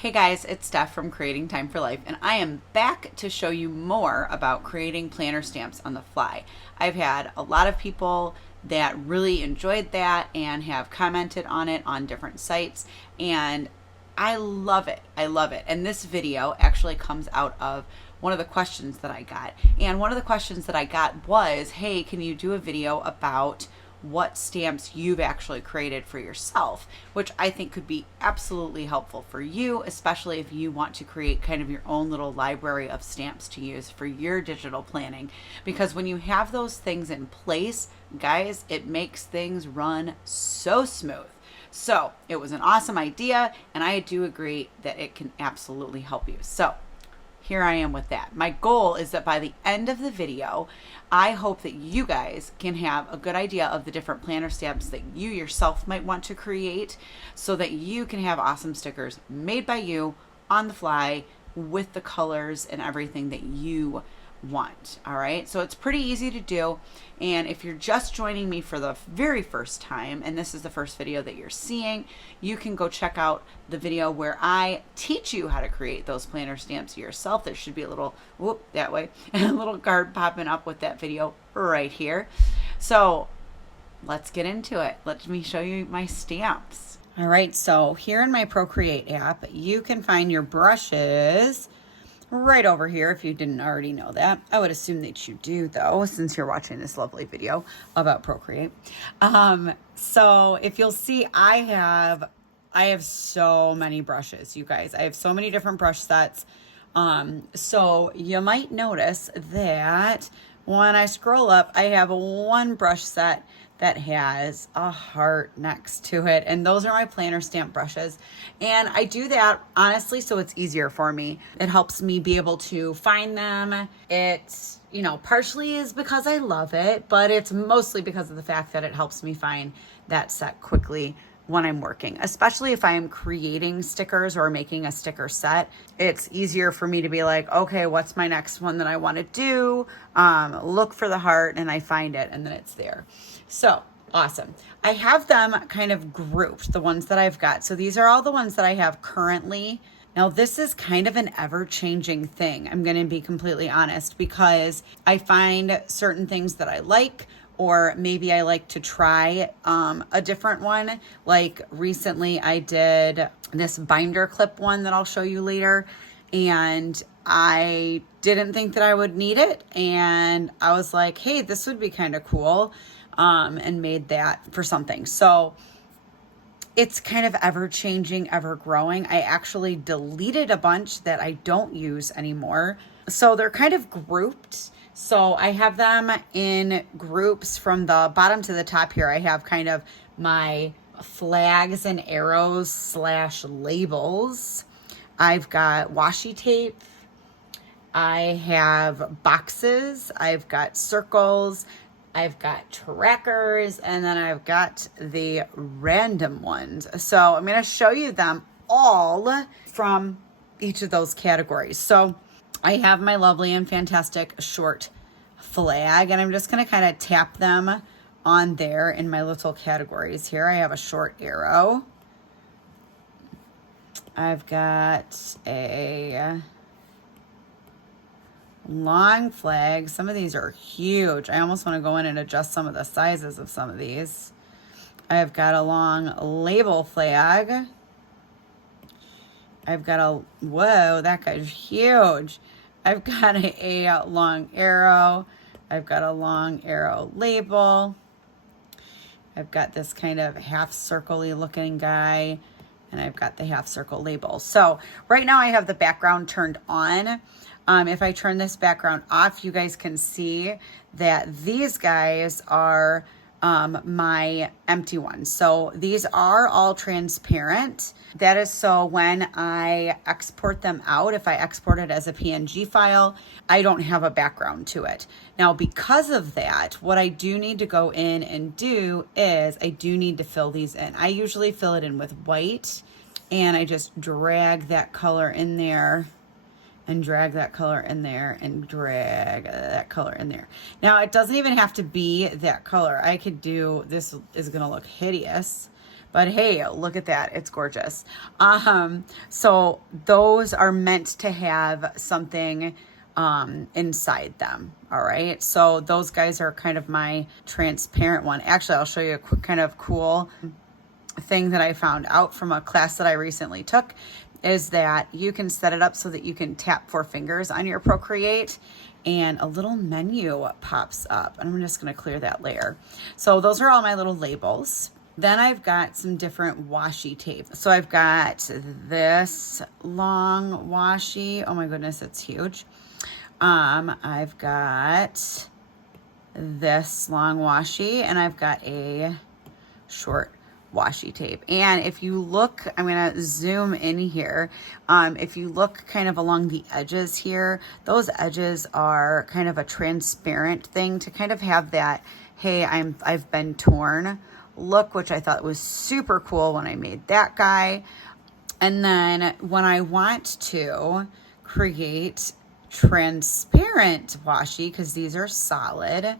Hey guys, it's Steph from Creating Time for Life, and I am back to show you more about creating planner stamps on the fly. I've had a lot of people that really enjoyed that and have commented on it on different sites, and I love it. I love it. And this video actually comes out of one of the questions that I got. And one of the questions that I got was, hey, can you do a video about what stamps you've actually created for yourself, which I think could be absolutely helpful for you, especially if you want to create kind of your own little library of stamps to use for your digital planning. Because when you have those things in place, guys, it makes things run so smooth. So it was an awesome idea, and I do agree that it can absolutely help you. So here I am with that. My goal is that by the end of the video, I hope that you guys can have a good idea of the different planner stamps that you yourself might want to create so that you can have awesome stickers made by you on the fly with the colors and everything that you want. All right, so it's pretty easy to do. And if you're just joining me for the very first time and this is the first video that you're seeing, you can go check out the video where I teach you how to create those planner stamps yourself. There should be a little whoop that way and a little card popping up with that video right here. So let's get into it. Let me show you my stamps. All right, so here in my Procreate app, you can find your brushes right over here if you didn't already know that. I would assume that you do though, since you're watching this lovely video about Procreate. So if you'll see, I have so many brushes, you guys. I have so many different brush sets. So you might notice that when I scroll up, I have one brush set that has a heart next to it. And those are my planner stamp brushes. And I do that honestly so it's easier for me. It helps me be able to find them. It's, partially is because I love it, but it's mostly because of the fact that it helps me find that set quickly when I'm working, especially if I'm creating stickers or making a sticker set. It's easier for me to be like, okay, what's my next one that I want to do? Look for the heart and I find it and then it's there. So awesome. I have them kind of grouped, the ones that I've got. So these are all the ones that I have currently. Now, this is kind of an ever-changing thing. I'm going to be completely honest because I find certain things that I like, or maybe I like to try a different one. Like recently I did this binder clip one that I'll show you later, and I didn't think that I would need it. And I was like, hey, this would be kind of cool, and made that for something. So it's kind of ever changing, ever growing. I actually deleted a bunch that I don't use anymore. So they're kind of grouped. So I have them in groups from the bottom to the top here. I have kind of my flags and arrows / labels. I've got washi tape. I have boxes. I've got circles. I've got trackers, and then I've got the random ones. So I'm going to show you them all from each of those categories. So I have my lovely and fantastic short flag, and I'm just going to kind of tap them on there in my little categories here. I have a short arrow. I've got a long flag. Some of these are huge. I almost want to go in and adjust some of the sizes of some of these. I've got a long label flag. I've got a, whoa, that guy's huge. I've got a long arrow. I've got a long arrow label. I've got this kind of half circle-y looking guy, and I've got the half circle label. So right now I have the background turned on. If I turn this background off, you guys can see that these guys are my empty ones. So these are all transparent. That is so when I export them out, if I export it as a PNG file, I don't have a background to it. Now, because of that, what I do need to go in and do is I do need to fill these in. I usually fill it in with white, and I just drag that color in there and drag that color in there and drag that color in there. Now, it doesn't even have to be that color. I could do, this is going to look hideous, But hey, look at that. It's gorgeous. So those are meant to have something inside them. All right. So those guys are kind of my transparent one. Actually, I'll show you a quick, kind of cool thing that I found out from a class that I recently took, is that you can set it up so that you can tap 4 fingers on your Procreate and a little menu pops up. And I'm just going to clear that layer. So those are all my little labels. Then I've got some different washi tape. So I've got this long washi. Oh my goodness, it's huge. I've got this long washi, and I've got a short washi tape. And if you look, I'm going to zoom in here. If you look kind of along the edges here, those edges are kind of a transparent thing to kind of have that, hey, I've been torn look, which I thought was super cool when I made that guy. And then when I want to create transparent washi, because these are solid,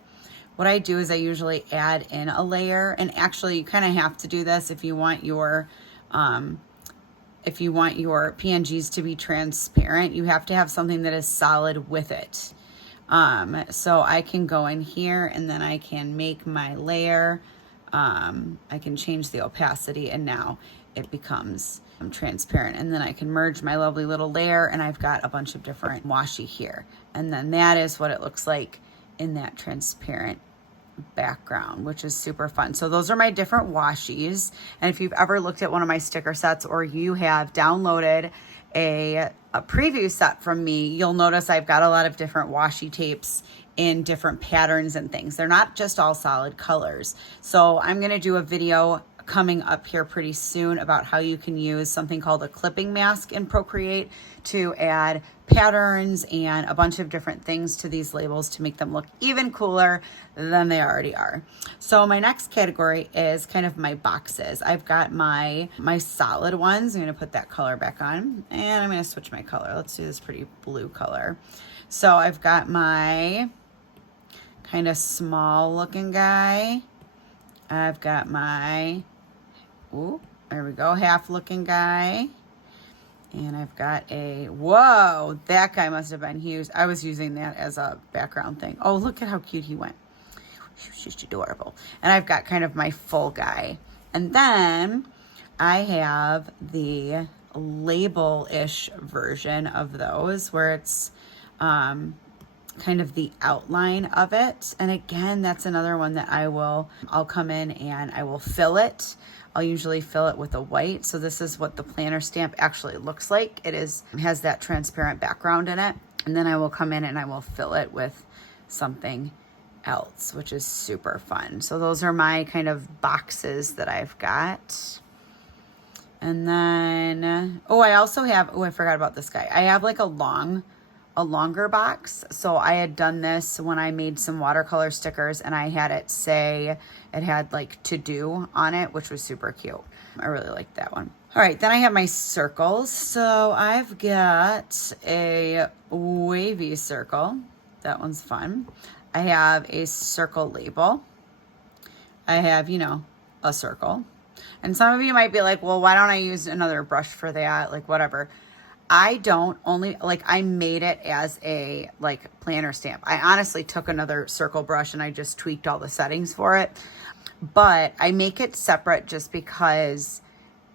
what I do is I usually add in a layer. And actually you kind of have to do this if you want your PNGs to be transparent. You have to have something that is solid with it. So I can go in here and then I can make my layer. I can change the opacity, and now it becomes transparent. And then I can merge my lovely little layer, and I've got a bunch of different washi here. And then that is what it looks like in that transparent background, which is super fun. So those are my different washis. And if you've ever looked at one of my sticker sets, or you have downloaded a preview set from me, you'll notice I've got a lot of different washi tapes in different patterns and things. They're not just all solid colors. So I'm going to do a video coming up here pretty soon about how you can use something called a clipping mask in Procreate to add patterns and a bunch of different things to these labels to make them look even cooler than they already are. So my next category is kind of my boxes. I've got my solid ones. I'm going to put that color back on, and I'm going to switch my color. Let's do this pretty blue color. So I've got my kind of small looking guy. I've got my, ooh, there we go, half looking guy. And I've got a, whoa, that guy must have been huge. I was using that as a background thing. Oh, look at how cute he went. She's just adorable. And I've got kind of my full guy. And then I have the label-ish version of those where it's kind of the outline of it. And again, that's another one that I'll come in and I will fill it. I'll usually fill it with a white. So this is what the planner stamp actually looks like. It has that transparent background in it. And then I will come in and I will fill it with something else, which is super fun. So those are my kind of boxes that I've got. And then, oh, I also have, oh, I forgot about this guy. I have like a longer box. So I had done this when I made some watercolor stickers, and I had it say it had like to do on it, which was super cute. I really liked that one. All right, then I have my circles. So I've got a wavy circle. That one's fun. I have a circle label. I have, a circle. And some of you might be like, well, why don't I use another brush for that? Like, whatever. I don't I made it as a planner stamp. I honestly took another circle brush and I just tweaked all the settings for it. But I make it separate just because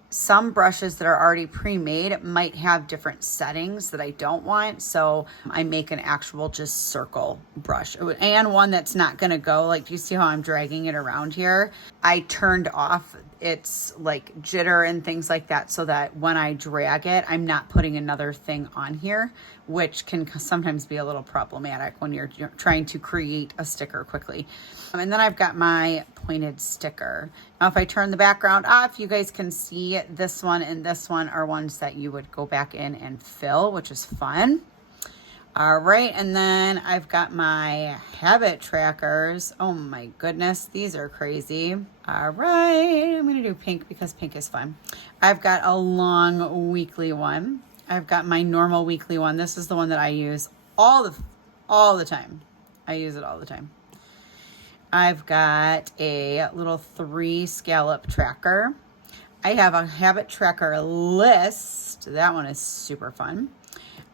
some brushes that are already pre-made might have different settings that I don't want. So I make an actual just circle brush, and one that's not going to go, do you see how I'm dragging it around here? I turned off its jitter and things like that so that when I drag it, I'm not putting another thing on here, which can sometimes be a little problematic when you're trying to create a sticker quickly. And then I've got my pointed sticker. Now, if I turn the background off, you guys can see this one and this one are ones that you would go back in and fill, which is fun. All right, and then I've got my habit trackers. Oh my goodness, these are crazy. All right, I'm gonna do pink because pink is fun. I've got a long weekly one. I've got my normal weekly one. This is the one that I use all the time. I use it all the time. I've got a little 3 scallop tracker. I have a habit tracker list. That one is super fun.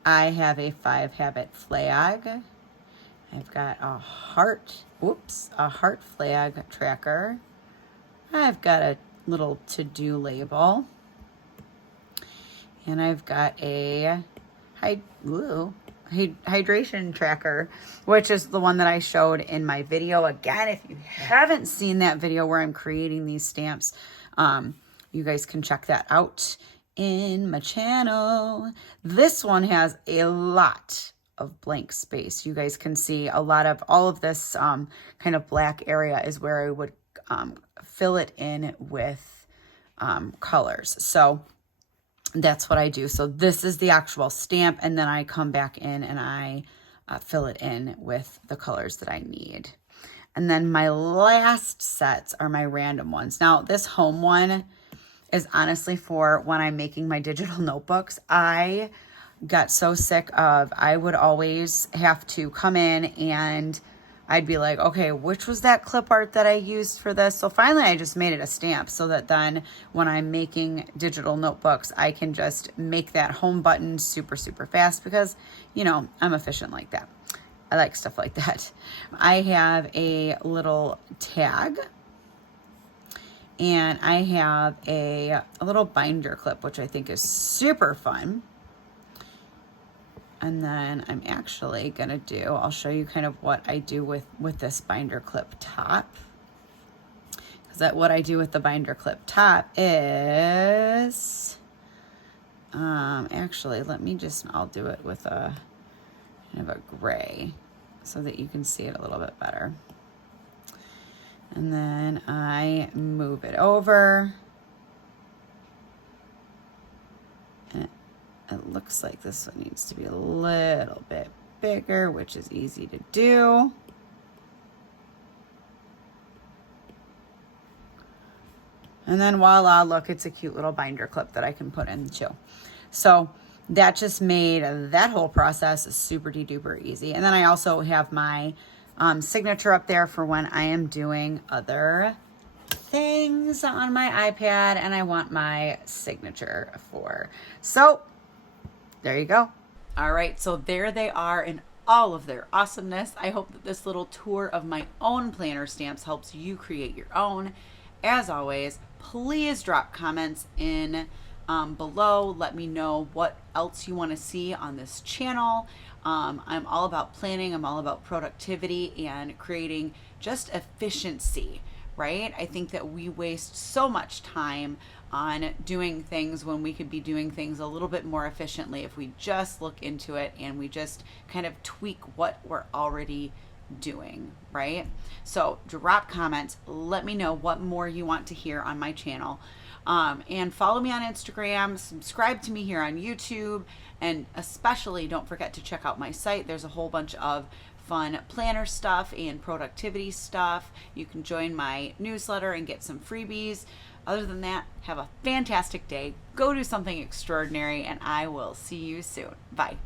I have a 5 habit flag. I've got a heart flag tracker. I've got a little to-do label. And I've got a hydration tracker, which is the one that I showed in my video. Again, if you haven't seen that video where I'm creating these stamps, you guys can check that out in my channel. This one has a lot of blank space. You guys can see a lot of all of this kind of black area is where I would fill it in with colors. So that's what I do. So this is the actual stamp, and then I come back in and I fill it in with the colors that I need. And then my last sets are my random ones. Now, this home one is honestly for when I'm making my digital notebooks. I got so sick of, I would always have to come in and I'd be like, okay, which was that clip art that I used for this? So finally I just made it a stamp so that then when I'm making digital notebooks, I can just make that home button super, super fast because, you know, I'm efficient like that. I like stuff like that. I have a little tag and I have a little binder clip, which I think is super fun. And then I'm actually gonna I'll show you kind of what I do with this binder clip top. Because what I do with the binder clip top is, actually, I'll do it with a kind of a gray so that you can see it a little bit better. And then I move it over. It looks like this one needs to be a little bit bigger, which is easy to do. And then voila, look, it's a cute little binder clip that I can put in too. So that just made that whole process super duper easy. And then I also have my signature up there for when I am doing other things on my iPad and I want my signature for. So there you go. All right, so there they are in all of their awesomeness. I hope that this little tour of my own planner stamps helps you create your own. As always, please drop comments in below. Let me know what else you want to see on this channel. I'm all about planning. I'm all about productivity and creating just efficiency, right? I think that we waste so much time on doing things when we could be doing things a little bit more efficiently if we just look into it and we just kind of tweak what we're already doing, right? So drop comments, let me know what more you want to hear on my channel, and follow me on Instagram, subscribe to me here on YouTube, and especially don't forget to check out my site. There's a whole bunch of fun planner stuff and productivity stuff. You can join my newsletter and get some freebies. Other than that, have a fantastic day. Go do something extraordinary, and I will see you soon. Bye.